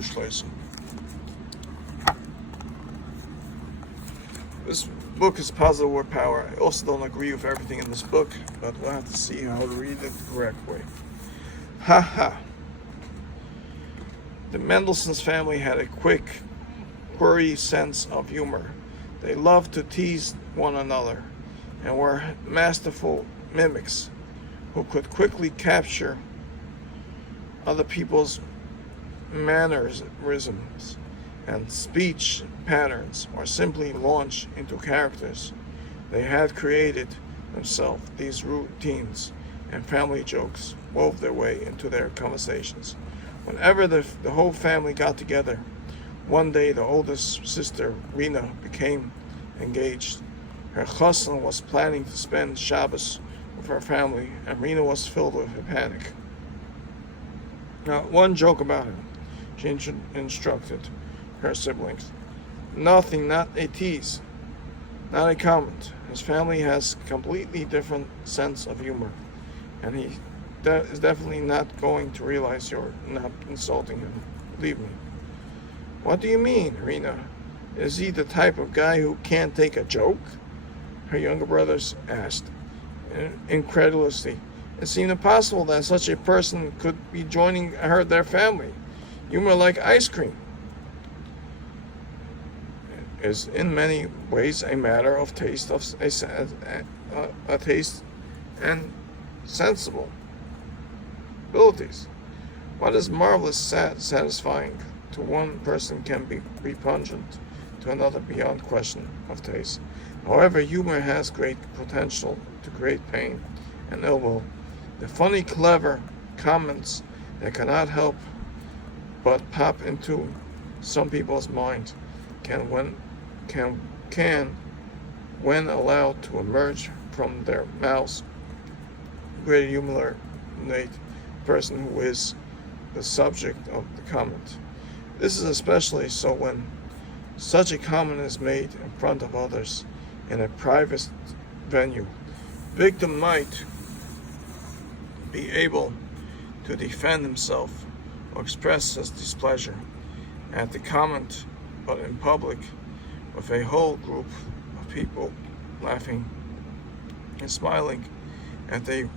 durchlesen. This book is positive word power. I also don't agree with everything in this book, but we'll have to see how to read it the correct way. The Mendelssohn's family had a quick, quirky sense of humor. They loved to tease one another and were masterful mimics who could quickly capture other people's mannerisms and speech patterns, or simply launch into characters they had created themselves. These routines and family jokes wove their way into their conversations. Whenever the whole family got together, one day the oldest sister, Rena, became engaged. Her chassan was planning to spend Shabbos with her family, and Rena was filled with a panic. Now, one joke about him, she instructed her siblings. Nothing, not a tease, not a comment. His family has a completely different sense of humor, and he is definitely not going to realize you're not insulting him. Believe me. What do you mean, Rena? Is he the type of guy who can't take a joke? Her younger brothers asked, incredulously. It seemed impossible that such a person could be joining their family. Humor like ice cream is in many ways a matter of taste, a taste and sensible abilities. What is marvelous, satisfying to one person can be repugnant to another beyond question of taste. However, humor has great potential to create pain and ill will. The funny, clever comments that cannot help but pop into some people's mind can, when allowed to emerge from their mouths, greatly humiliate the person who is the subject of the comment. This is especially so when such a comment is made in front of others in a private venue. Victim might be able to defend himself or express his displeasure at the comment, but in public, with a whole group of people laughing and smiling at the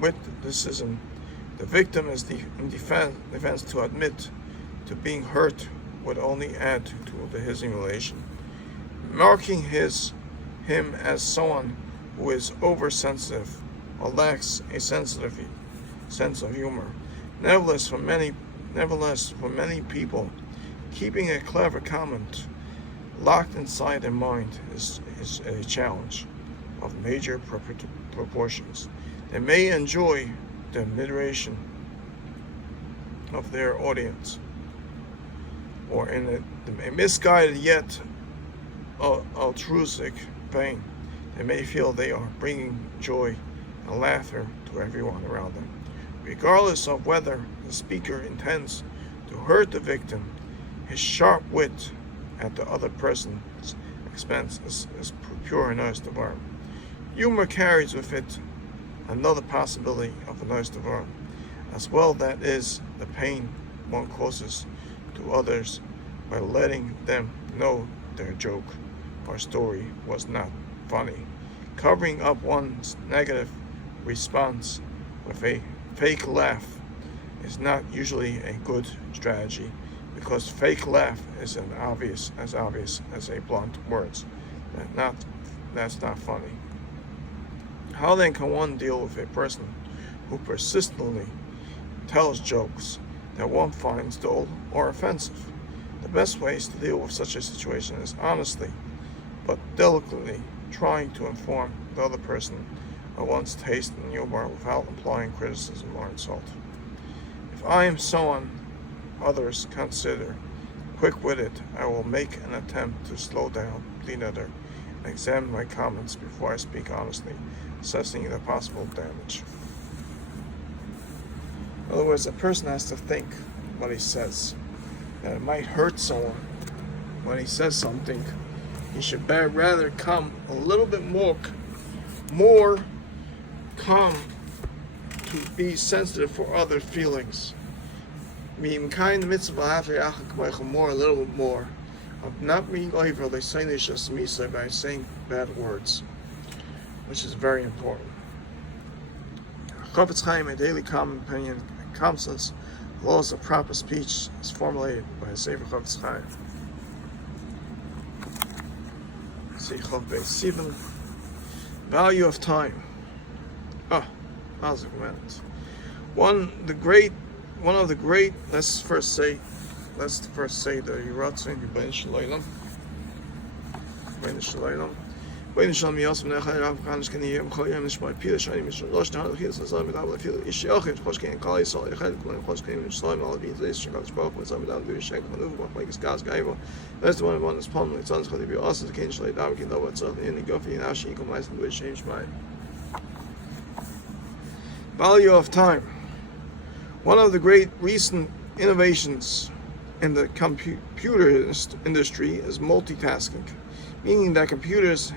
witticism, the victim is in defense to admit to being hurt would only add to his humiliation, marking him as someone who is oversensitive or lacks a sensitive sense of humor. Nevertheless, for many people, keeping a clever comment locked inside their mind is a challenge of major proportions. They may enjoy the admiration of their audience, or in a misguided yet altruistic vein, they may feel they are bringing joy and laughter to everyone around them. Regardless of whether the speaker intends to hurt the victim, his sharp wit at the other person's expense is pure and nice devour. Humor carries with it another possibility of a nice devour, as well, that is the pain one causes to others by letting them know their joke or story was not funny. Covering up one's negative response with a fake laugh is not usually a good strategy, because fake laugh is as obvious as a blunt words. That's not funny. How then can one deal with a person who persistently tells jokes that one finds dull or offensive? The best ways to deal with such a situation is honestly but delicately trying to inform the other person of one's taste in humor without implying criticism or insult. If I am someone others consider quick-witted, I will make an attempt to slow down, lean other, and examine my comments before I speak honestly, assessing the possible damage. In other words, a person has to think what he says, that it might hurt someone when he says something. He should rather come a little bit more calm to be sensitive for other feelings being kind the mitzvah more, a little bit more, of not being over by saying bad words, which is very important. Chofetz Chaim, a daily common opinion and consensus, laws of proper speech is formulated by the Sefer Chofetz Chaim. See Chof Beis Sivan. Value of time. How's it meant? One of the great. Let's first say the Yiratzin B'Bein Shalaylam. B'Bein Shalaylam. B'Bein Shalaylam Yosef Nechai Rav Chanish Keni Yem Chol Yem Nishmai Pila Shani Mishon Rosh Nahal Chiyas Azam Midam Lefil Ishyochim Chosh Keni Kali Yisrael Yechad Kulan Chosh Keni Yisrael Malavi Zeis Shekadosh Baruch Hu Azam Midam Duri Shenk Manuv Bach Mekes Gas Gaiva. That's the one on this palm. It's on the Chali Bi Osas Keni Shalai Dav Kin Dovat Tzad in the Gofi and Ashi Yikom Ma'asim Duri Shem Shmai. Value of time. One of the great recent innovations in the computer industry is multitasking, meaning that computers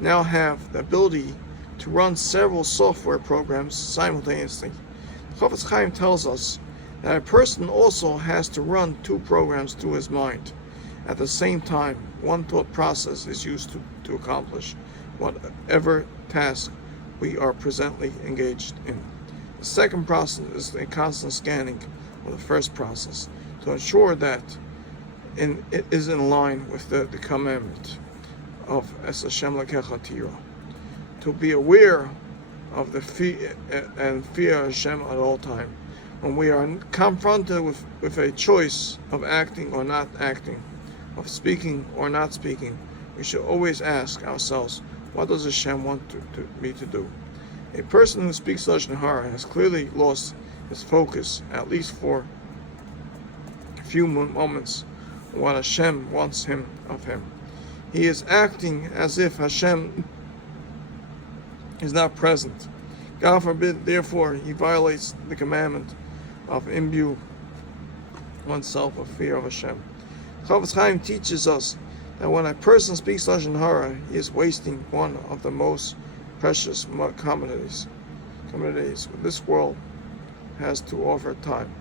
now have the ability to run several software programs simultaneously. Chofetz Chaim tells us that a person also has to run two programs through his mind. At the same time, one thought process is used to accomplish whatever task we are presently engaged in. The second process is a constant scanning of the first process to ensure that it is in line with the commandment of Es Hashem Lakecha Tira. To be aware of the fear and fear Hashem at all time. When we are confronted with a choice of acting or not acting, of speaking or not speaking, we should always ask ourselves, what does Hashem want me to do? A person who speaks Lashon Hara has clearly lost his focus, at least for a few moments, on what Hashem wants of him. He is acting as if Hashem is not present. God forbid, therefore, he violates the commandment of imbue oneself with fear of Hashem. Chofetz Chaim teaches us that when a person speaks Lashon Hara, he is wasting one of the most precious commodities this world has to offer: time.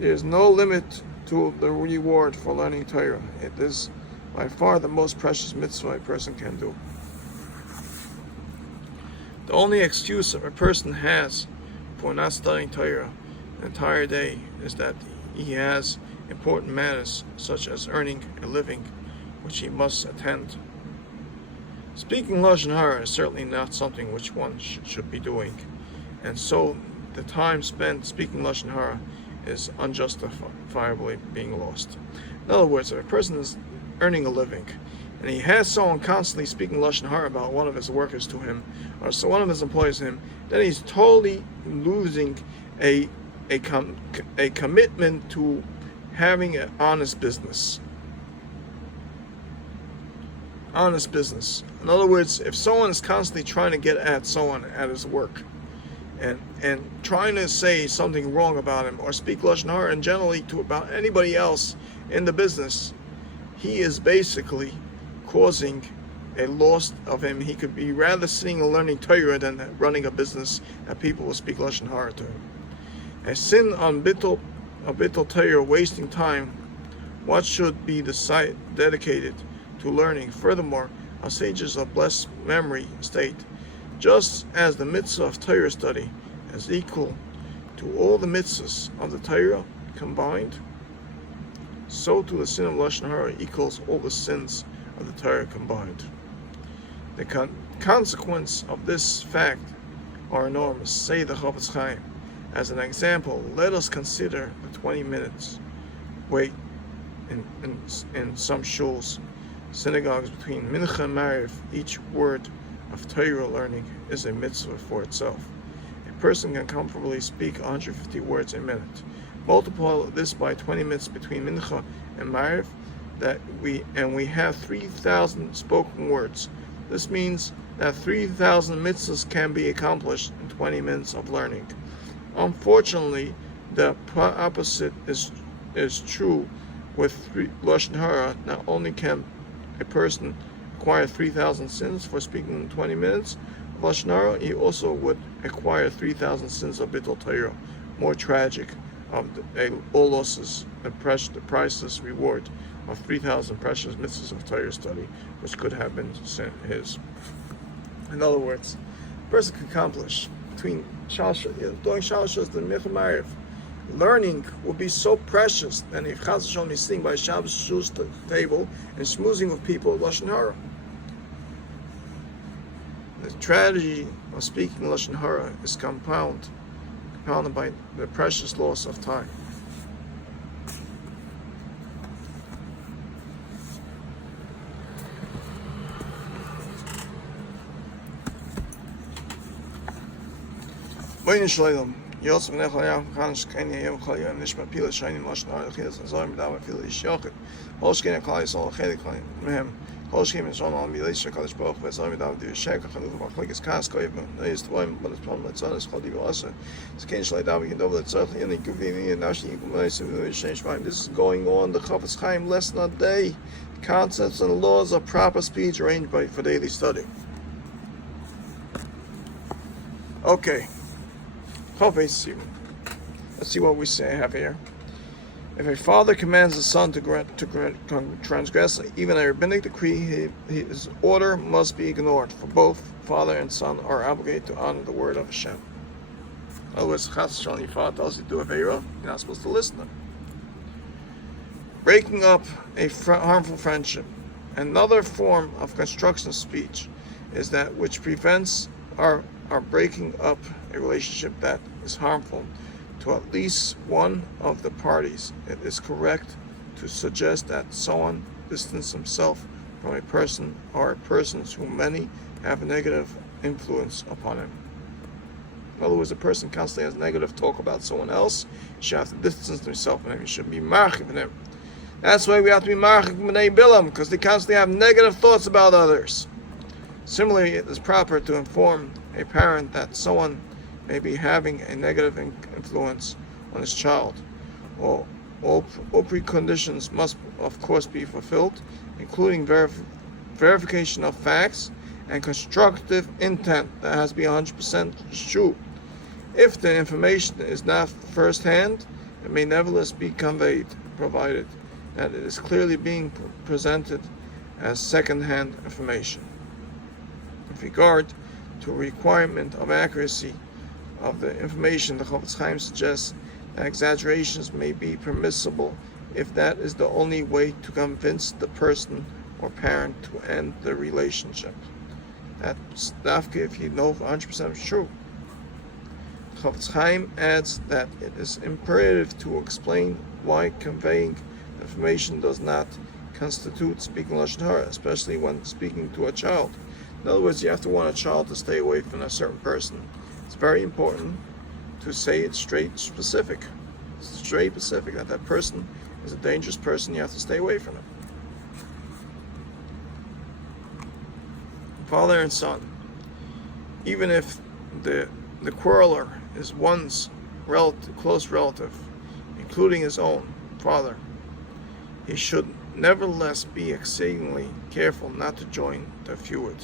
There is no limit to the reward for learning Torah. It is by far the most precious mitzvah a person can do. The only excuse a person has for not studying Torah the entire day is that he has important matters such as earning a living, which he must attend. Speaking Lashon Hara is certainly not something which one should be doing, and so the time spent speaking Lashon Hara is unjustifiably being lost. In other words, if a person is earning a living and he has someone constantly speaking Lashon Hara about one of his workers to him, or so one of his employees to him, then he's totally losing a commitment to having an honest business. Honest business. In other words, if someone is constantly trying to get at someone at his work and trying to say something wrong about him or speak Lashon Hara and generally about anybody else in the business, he is basically causing a loss of him. He could be rather sitting and learning Torah than running a business that people will speak Lashon Hara to him. A sin on bittul Torah, wasting time, what should be the site dedicated to learning. Furthermore, our sages of blessed memory state, just as the mitzvah of Torah study is equal to all the mitzvahs of the Torah combined, so too the sin of Lashon Hara equals all the sins of the Torah combined. The consequence of this fact are enormous. Say the Chofetz Chaim. As an example, let us consider the 20 minutes wait in some shuls, synagogues between Mincha and Mariv. Each word of Torah learning is a mitzvah for itself. A person can comfortably speak 150 words a minute. Multiply this by 20 minutes between Mincha and Mariv, we have 3,000 spoken words. This means that 3,000 mitzvahs can be accomplished in 20 minutes of learning. Unfortunately, the opposite is true with Lashon Hara. Not only can a person acquire 3,000 sins for speaking in 20 minutes of Lashon Hara, he also would acquire 3,000 sins of bittul Torah. More tragic, of the losses, the priceless reward of 3,000 precious mitzvahs of Torah study, which could have been his. In other words, a person can accomplish between doing Shalosh and Michal Mariv. Learning will be so precious that if Chaz Hashem is sitting by Shabbos Shul's table and schmoozing with people at Lashon Hara. The tragedy of speaking Lashon Hara is compounded by the precious loss of time. Yosef Nechayam Khansh Kenya Yom Khayam Nishma Pila Shainim Lashon Hara Chilas Zorim Davar Pila Yishyochid Holshkin Klai Sol Chelik Mehem Holshkin and Shon Al Milesh Kadosh Baruch Zorim Davar Yishek Khaluv Bachlikis Kaskoy Neis Tvoim but it's Pom Letzonis Khodi Vasa Skin Shlai Davar Yindov Letzach Yini Guvini and Nashi Gumayis Change Mind. This is going on the Chafetz Chaim lesson a day. Concepts and laws of proper speech arranged for daily study. Okay. Let's see what we have here. If a father commands a son to transgress even a rabbinic decree, his order must be ignored, for both father and son are obligated to honor the word of Hashem. In other words, your father tells you to do a Aveira, you're not supposed to listen to him. Breaking up a harmful friendship. Another form of constructive speech is that which prevents our breaking up a relationship that is harmful to at least one of the parties. It is correct to suggest that someone distance himself from a person or persons who many have a negative influence upon him. In other words, a person constantly has negative talk about someone else. He should have to distance himself from him. He should be marchiv in him. That's why we have to be marchiv b'nei bilam, because they constantly have negative thoughts about others. Similarly, it is proper to inform a parent that someone may be having a negative influence on his child. All preconditions must, of course, be fulfilled, including verification of facts and constructive intent that has to be 100% true. If the information is not first-hand, it may nevertheless be conveyed, provided that it is clearly being presented as second-hand information. With regard to a requirement of accuracy of the information, the Chafetz Chaim suggests that exaggerations may be permissible if that is the only way to convince the person or parent to end the relationship. That's if you know 100% true. The Chafetz Chaim adds that it is imperative to explain why conveying information does not constitute speaking Lashon Hara, especially when speaking to a child. In other words, you have to want a child to stay away from a certain person. It's very important to say it straight specific that that person is a dangerous person. You have to stay away from him. Father and son. Even if the quarreler is one's close relative, including his own father, he should nevertheless be exceedingly careful not to join the feud.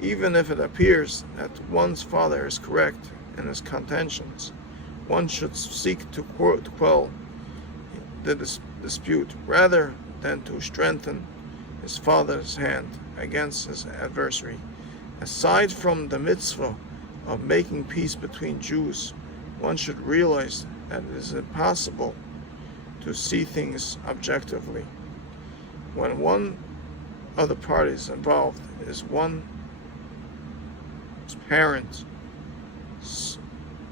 Even if it appears that one's father is correct in his contentions, one should seek to quell the dispute rather than to strengthen his father's hand against his adversary. Aside from the mitzvah of making peace between Jews, one should realize that it is impossible to see things objectively. When one of the parties involved is one parent,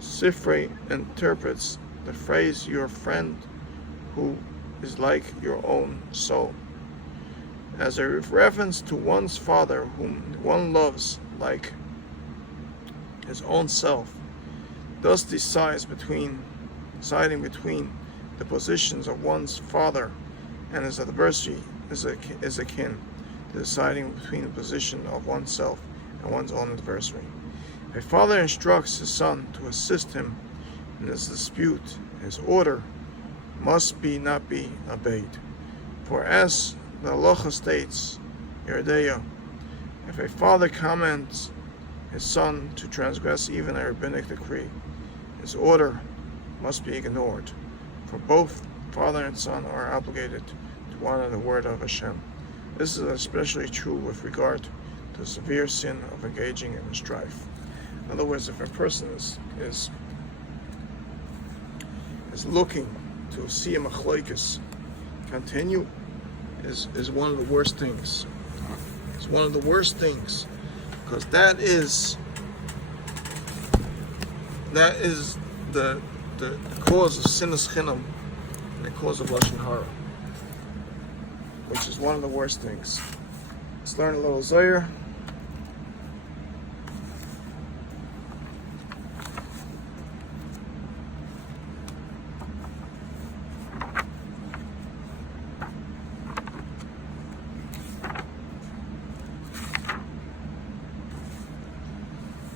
Sifrei interprets the phrase "your friend who is like your own soul" as a reference to one's father whom one loves like his own self, thus deciding between the positions of one's father and his adversary is akin to deciding between the position of oneself and one's own adversary. If a father instructs his son to assist him in this dispute, his order must not be obeyed. For as the halacha states, Yerdeya, if a father commands his son to transgress even a rabbinic decree, his order must be ignored. For both father and son are obligated to honor the word of Hashem. This is especially true with regard to the severe sin of engaging in strife. In other words, if a person is looking to see a machlokes continue, is one of the worst things. It's one of the worst things, because that is the cause of sinas chinam and the cause of lashon hara, which is one of the worst things. Let's learn a little Zohar.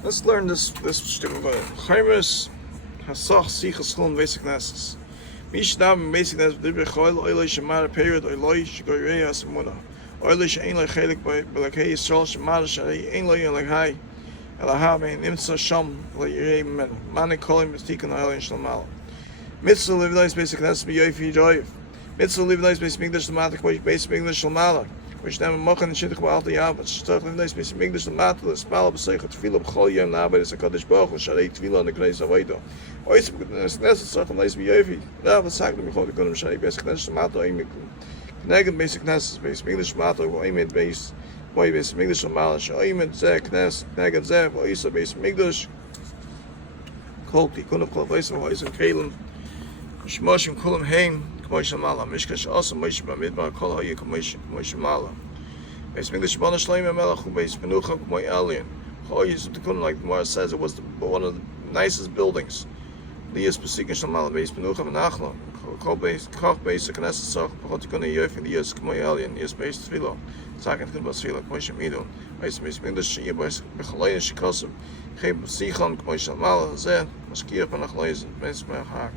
Let's learn this shtickle about it. Chayim hasach sichas chulun basic nesses. Mish dam basic nesses dibre choil oilay shemar period oilay shigoyrei hasimuna. Oilay she'ein lay chelik b'lakei Yisrael shemar sharei ein lay elahai elahav ein nimtza sham lay yirei mena. Mane kolim b'stikan oilay shalmal. Mitzvah live nice basic nesses b'yoyfi joyev. Mitzvah live nice basic migdash l'matik basic migdash shalmala. Which them machen and shittig about the Yav, start with nice basic migdash the matter, the spell besech tefillah b'chol yom na'aved is a kaddish baruch sharei tefillah on the kneis avaydo. Ois nesses start nice b'yofi. Rav tzak the b'chol the kodim sharei basic nesses the matter oimik. Neged basic nesses basic migdash matter oimid base. Boy basic migdash l'mal oimid zeh knes neged zeh oisa basic migdash. Kol tikun of kol vayis ois and kalim. Shmoshim kulam heim. Moshe Mala, Mishkash also Moshe Bamidbar, Kol Hayik, Moshe Mala. Base English Bana Shleim Melach, who base Menucha, Moy Alien. Hoyes of the Kun, like the Mara says, it was one of the nicest buildings. Lias Pasikin Shamala, base Menucha Nachla, Kol base, Koch base, Knesset Soch, Potikuna Yof, Lias, Moy Alien, Lias base Tvilo, Sakan Kubas Vila, Moshe Mido, base English, Yabas, Bechalaya Shikosum, Heb Sichon, Moshe Mala, Zed, Maskia Panachlois, Base Mahak.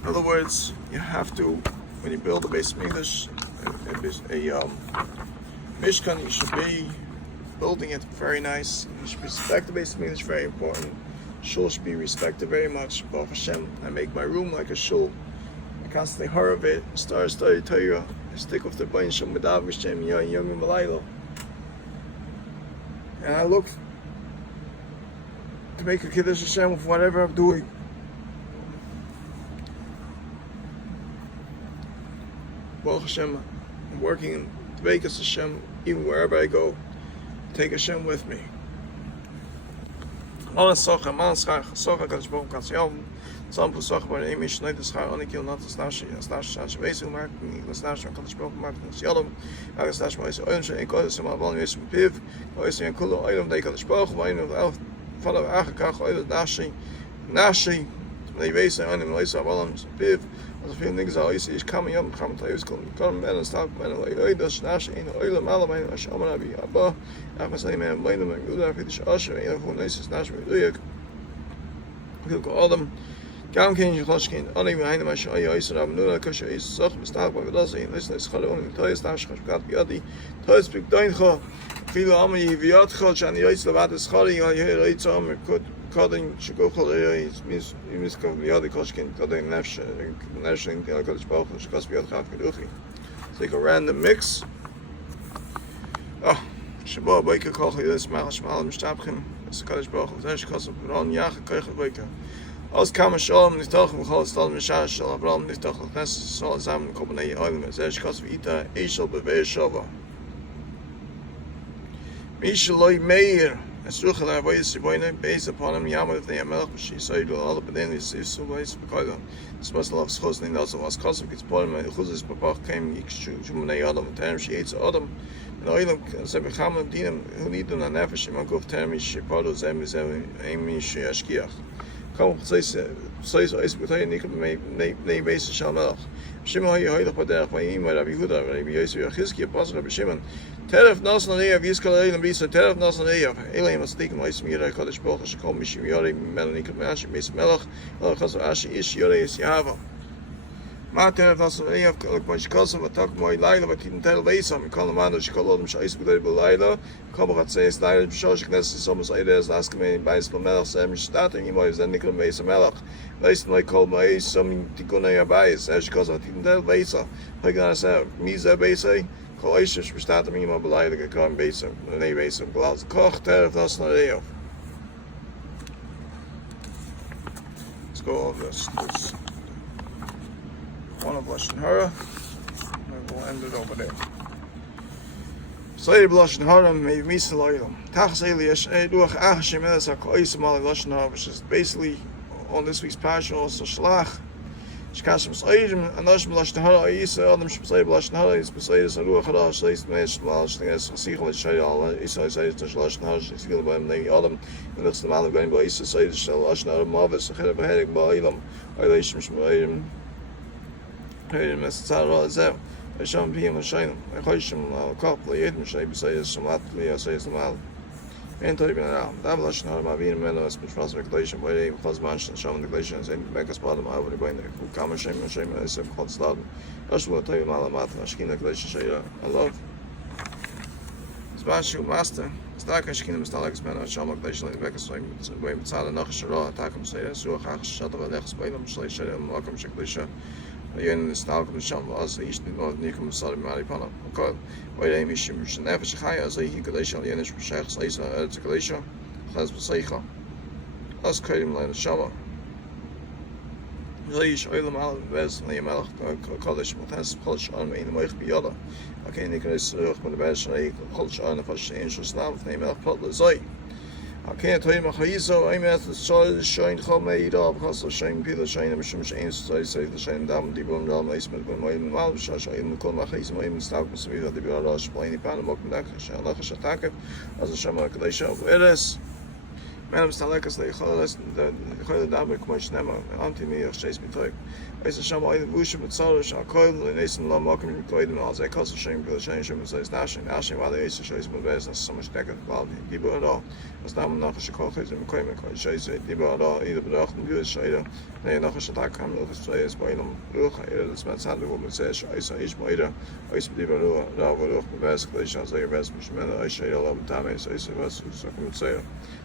In other words, you have to, when you build a base Mikdash, a Mishkan, you should be building it very nice. You should respect the base Mikdash, very important. Shul should be respected very much. Baruch Hashem, I make my room like a shul. I constantly hurry it, study Torah, I stick with the Bain Shem Medav Hashem Yom Malaylo. And I look to make a Kiddush Hashem with whatever I'm doing. Baruch Hashem, I'm working in Vegas Hashem, even wherever I go, take Hashem with me. All socha, man schach, socha kadosh baruch katziyom, tzam pusach bar emi shnei deschar onikil natas nashi, nashi nashi vesu mark, nashi kadosh baruch mark yalom, agus nashi vesu oyon shein kodesh ma bal yesu piv, kodesh yein kulo oyon dei kadosh baruch, oyon elf follow achakach oyon nashi, they vesu oyon vesu abalam piv. As a few things I see is coming up, coming to use come men and stop men like oi das nash in oil malamin ashamana bi abba afasay man blame them good after the asher in who nice nash with you will go all them kam ken you khashkin only behind my show I said I'm no kash is sach mistaq but das in this is khalon to is nash khashkat yadi to is big doin kho fil am yiviat kho shani is levad is khali you tzam could Kadin Shikokhol is mis kom yadi koshkin kadin nafsh in the Kodesh Baruch Shkos biyad chaf geduchi. Take a random mix. Oh, Shabo Baker Koch is Malash Malam Stabchim. It's Kodesh Baruch Zesh Kos Ron Yach Koch Baker. Aus kam Shalom Nitach Chol Stal Mishah Shal Abraham Nitach Nes Sol Zam Kobnei Olim Zesh Kos Vita Eshel Beve Shova. Mishloi Meir. As Ruchel Avoy Siboine, based upon him, Yamad the Yamelch, she said all the Bedenis is so nice because this must love Schosning also was Kosov gets Poem and Huzis Papa came Jumanay Adam, Tam she ate Adam, and Oilam Sebekam Dinam, who need them an Nefesh, Mangov Tami, Shipado Zem is Amy Shiashkiach. Come says ice with a nickel may base Shamelch. Shimon Yoida Padach, my email, Rabbi Huda, Rabbi Yosef Hiski, Apostle Rabbi Shimon. Teref Nasnei of Yiskal and Bisa, Teref Nasnei of Elam was taken by Smira, Kodesh Boch, she called Mishim Yori, Melanie Kamash, Miss Melach, Elchas Ashi Ish Yori is Yava. Mater das of Koshkosa Vatak Moy Laila Vatin Tel Vesam, Colomando, Chicolodum Shais Laila, Cobarat says Laila Shosh Knesses almost ideas ask me by Slamel Sam starting him was then Nicol Mesa Melach. Listen like called my some Ticone Abais, as because I didn't tell Vesa. Like I said, Misa Bese, Coations for starting him of Laila Gacon Besa, and they base of Glass Koch, Terra Vasnareo. Let's go over this. One of Lashon Hara, and we'll end it over there. Slay Lashon Hara, may Misa Loyal. Tachs Eliash, Eduach Achashim Elis HaKoisim Ali Lashon Hara, which is basically on this week's parsha, also Shlach. Shkashim Slayim, and Lashon Lashon Hara, Isa, Adam Shplay Lashon Hara, is Beslayis, Ruach Hara, Slayis, Mesh, Malash, Tingas, Sichel, Shayal, Isa, Says, Lashon Hara, Sigil, Baim, Negi, Adam, and that's the Malak, Baim, Isa, Says, Lashon Hara, Mavis, Chedab, Hedik, Ba'ilam, Ilashim, Shmayim, Hayim Mestzara Zev, Sham Pim Shayim, Hoshim, Couple, Yedim Shay, besides some Atlia, says the Mal. And Toby and Davlash, Mavin, Menos, Pras regulation, by the Husband, Sham the glaciers, and Becca's bottom, I would buy the Kama Shame and Shame, as a called Slad. That's what I tell you, Malamat, Ashkin, glacier, I love. Smashu Master, Stakash Kingdom Stalax Man, Shamak, Glacier, Becca's way, Sala, Nakashara, Takum, say, Suach, Shuttle, Lex, Bailum, Slaysham, Welcome, Shaklisha. Again, the style of the Sham was each not Nikum Salim Maripana. Okay, why they mission never Shahaya as a Hikadation, Yanish Shach, Saisa, Ertikalation, Has Secha. As Kadim Line Shama. Zaish Oilam Al Vez, Liamal, College, Matas, Polish on me in the Mike Biada. Okay, Nicholas Ruch, but the best College on the first angel Slav, name of Potler Zai. I can't tell you my Haizo, I'm at the soil, shine Homemade up, because the shine Peter Shine, and Shim Shane, so I say the shine down, the boom down, I spent my mouth, Shasha, in the Koma Haiz, my even stock, so we had the Barash, Pliny Panama, Shalakas, as a Shamak, they show. It is. Madam Stalakas, they call us the Dabik, much never, Auntie me, or Chase me type. I said, Shamoy, the Bush, but Salish, our coil, and Nason Law, Malcolm, and Coid, and all that cause of shame for the shame, and says, Nashing, while the Ace shows my business, so much deck of quality, Dibo at all. As now Nachash Kochis and McCoy, Shays, Dibo at all, either Bedach and Buish Shader, they Nachash attack him, with his players, by them, Rucha, this man's hand, the woman says, I saw each Maida, I said, Dibo, Ruch, the best, Glaciers, they are best, Mishmena, I shade all of the time, I say, so come and say,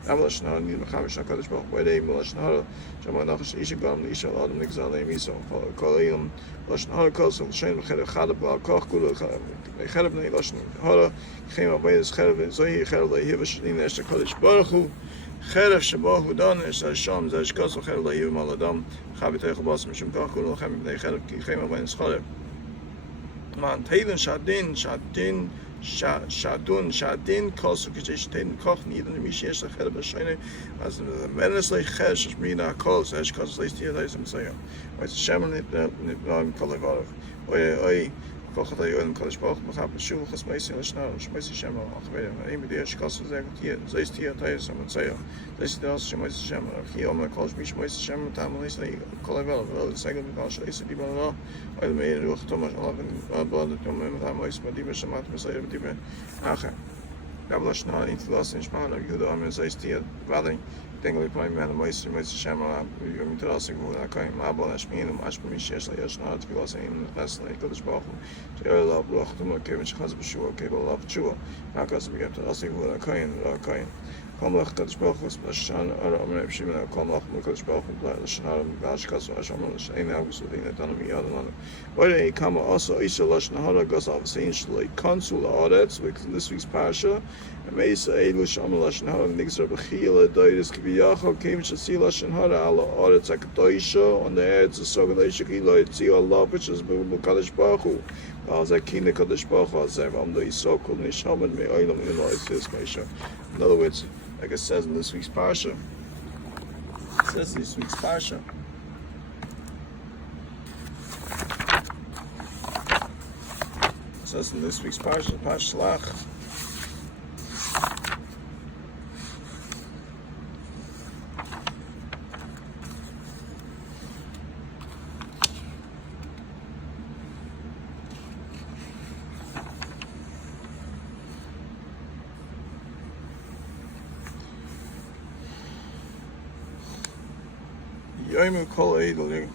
Amlash, now, need Machamish, Nakash, why they Milash, Nara, Shaman Nachash, Ishigam, Nisha, Adam, Nixale, Miso, Kolayim, Lashon Hara Kosel, Shem, Chadab, Koch, Gulu, Chadab, Lashon Hara, came up by his Chadab, Zohi, Chadab, Hivish, Nesta Kodesh Baruchu, Chadab, Shabahu, Dan, Sham, Zash Kosel, Chadab, Hiv Maladam, Chabit, Echobas, Mishim Kachul, Chadab, came up by his Chadab. Man, Taylor, Shadun, Kosel, Kish, Koch, Nidan, Mishish, Chadab, Shine, as the Menesle Chesh, Mina, Kos, Ash Kosel, Stilism, Sayo. It's Shaman, Kolavarov. Oi, Kochata, and College Bach, Mahab, Shul, Hasmaisi, Lashna, Shmaisi Shama, Amy, the Ashkos, Zaistia, Tais, and Sayo. This is the Shamaisi Shama, Hioma, College Beach, Maisi Shama, Tamalis, Kolavarov, the second Gosh, Isabella, I made Ruch Thomas, 11, Blood, Tamalis, Madiba Shamat, Messiah, Diba, Acha. Gablashna, into Los Inchman, Yuda, Zaistia, Valley. Tengli Prime Man, Moist, Shama, Mitrasik, Kaim, Mabel, Ashmin, Ashmi, Shesh, Yashna, Tvilas, and Leslie, Kudish Bahu, Jayla, Bruchtuma, Kevich, Hazbashua, Cable of Chua, Nakas, we get to Lasik, Kain, Komlach, Kudish Bahu, Splashan, Aram, Shimon, Komlach, Kudish Bahu, Lashan, Gashkas, Ashaman, Shane, August, with the autonomy, Yadan. Why they come also Isha Lashnahara, goes off essentially consul audits with this week's Pasha. Mesa Elush Amalash Nahara Nixer Bachila Dairis Kiviyako came to see Lashanhara Allah audits Akatoisha on the heads of Sogalesha Kilo Tio Allah, which is Bukadish Bahu. As I came to Kadish Bahu, as I'm the Isokul Nishaman, me Oilam in this Mesha. In other words, like it says in this week's Pasha. It says this week's Pasha. It says in this week's Pasha, Pashlach. Yoimu Kol Eidelu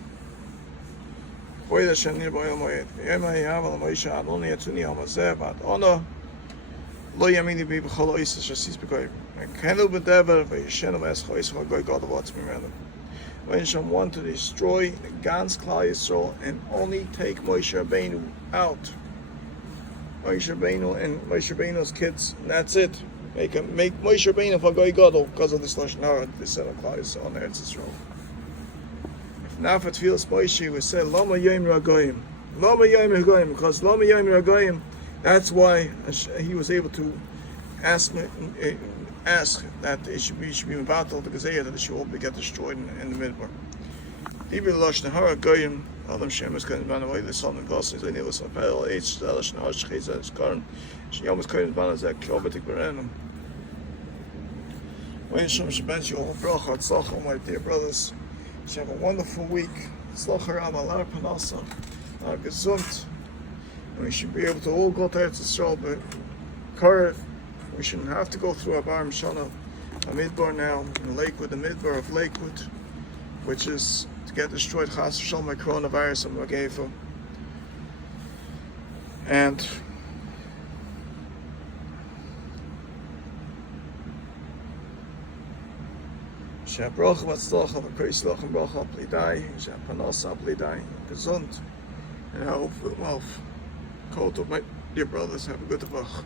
Oida Shanir Boil Moed, Yema Yaval Moisha, Adoni Atuni Amazev, Adona, Lo Yamini Bibi Holo Isis Shasis Begoy, and Kenu Bedever, Vayshenu Eschois, Hogoy God of What's Mirandum. When Sham want to destroy the Gans Klal Yisrael and only take Moshe Rabbeinu out. Moshe Rabbeinu and Moshe Rabbeinu's kids, and that's it. Make Moshe Rabbeinu for Goy Gadol because of this Lashon Hara, this set of Klal Yisrael on Eretz Yisrael. If Nafat feels Moshe, we say Lama Yom Ragoyim, Lama Yom Ragoyim, because Lama Yom Ragoyim. That's why he was able to ask that it should be mevatel the Gezeiah, that it should all be get destroyed in the midbar. Even Lashon Hara Goyim, Adam Shem is going to run away. The son of God is only was a pale age. Lashon Hara Shechizah is current. She almost couldn't balance that klovetik berenim. When Shem Shabbat you all bracha tzlachah, my dear brothers. You have a wonderful week. Tzlachah Ram Alar Panasa, Alar Gesund. We should be able to all go to Eretz Yisrael, but Karev, we shouldn't have to go through a Bar Mishana, a midbar now, in Lakewood, the midbar of Lakewood, which is to get destroyed, Chas V'Shalom, by coronavirus and Mageva. And Shabracha Vatzlacha, V'Kreis Lachem Bracha Plidai, Shapanasa Plidai, Gesund, and I hope wealth. Call to my dear brothers, have a good Vach.